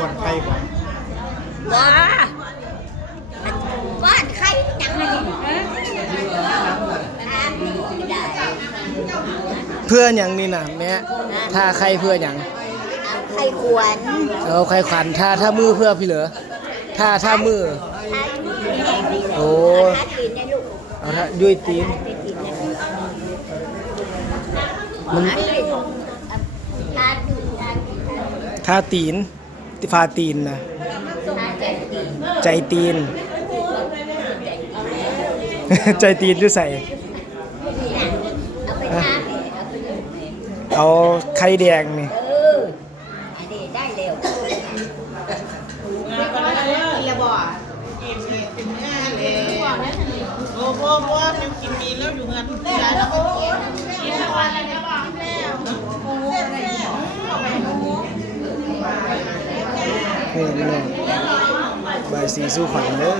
ก่อนใครก่อนว้าบ้านใครจังเลยเพื่ออย่างนี้นะแม่ถ้าใครเพื่ออย่างใครควรเอาใครขวัญถ้ามือเพื่อพี่เหลือถ้ามือโอ้เอาถ้าด้วยตีนมันถ้าตีนฟาตีนนะใจตีนใจตีนด้วยใส่เอาไข่แดงนี่ได้เร็วอย่าบอกเป็นเนื้อเลยโอ้โหมันกินดีแล้วอยู่เงินแล้วก็กินแล้วอะไรนะบอกแล้วโอ้โหเฮ้ยน้องใบสีสู้ขวัญเด้อ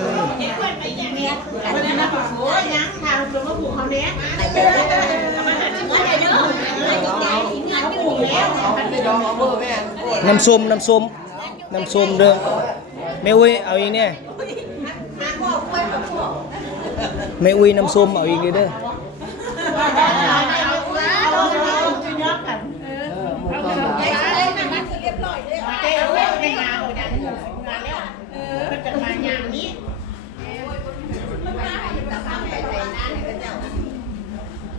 น้ำส้มเด้อแม่อุ้ยเอาอีกเนี่ยแม่อุ้ยน้ำส้มเอาอีกเด้อ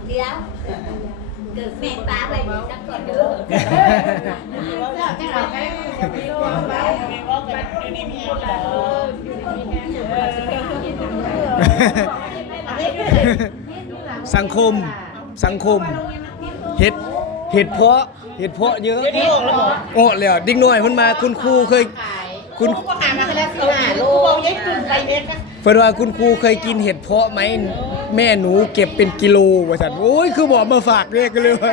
เดี๋ยวเกิดแม่ตาไปจักก่อนเด้อสังคมเห็ดเพาะเยอะโอ้แล้วดิ้งหน่อยมันมาคุณครูเคยคุณหามาแล้ว4-5 โลยัยขึ้นไปเม็ดเพิ่นว่าคุณครูเคยกินเห็ดเพาะไหมแม่หนูเก็บเป็นกิโลว่าซั่นโอ้ยคือบอกมาฝากเรียกกันเลยว่า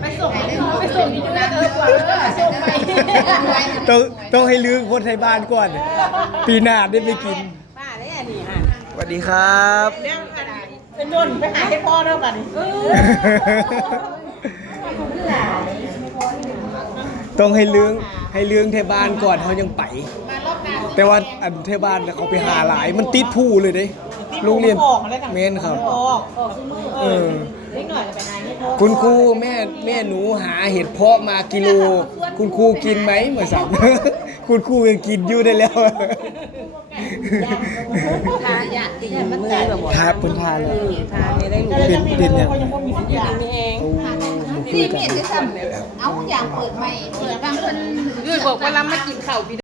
ไปส่งอยู่นะส่งไปต้องให้ลืมคนไทยบ้านก่อนปีหน้าได้ไปกินป้าได้อันนี้ฮะสวัสดีครับเป็นนนไปหาให้พ่อเท่ากันต้องให้เรื่องเทบ้านก่อนเขายังไปแต่ว่าอันเทบ้านเขาไปหาหลายมันติดผู้เลยเด้โรงเรียนเมนครับคุณครูแม่หนูหาเห็ดเพาะมากิโลคุณครูกินไหมเหมือนสั่งคุณครูยังกินอยู่ได้แล้วทาเป็นทาเลยเป็นเนี่ยที่เมียจะทำเอาอย่างเปิดใหม่เปิดบางคนบอกว่าเรามากินข้าว